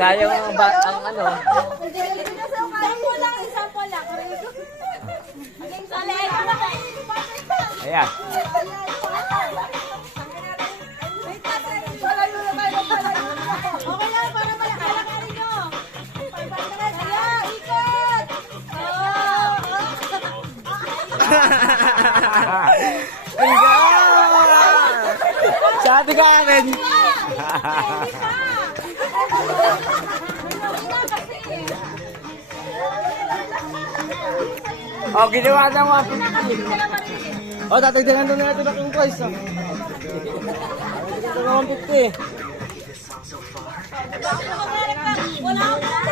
Sayang ang ano. Sample lang, sample lang. Ayan. Okay lang, para malakarin nyo. Ayan, ikot. Sabi ka akin. Oh, ginawa na mo. Oh, tatagdagan doon na natin na kung price. Ito na 150. Wala akong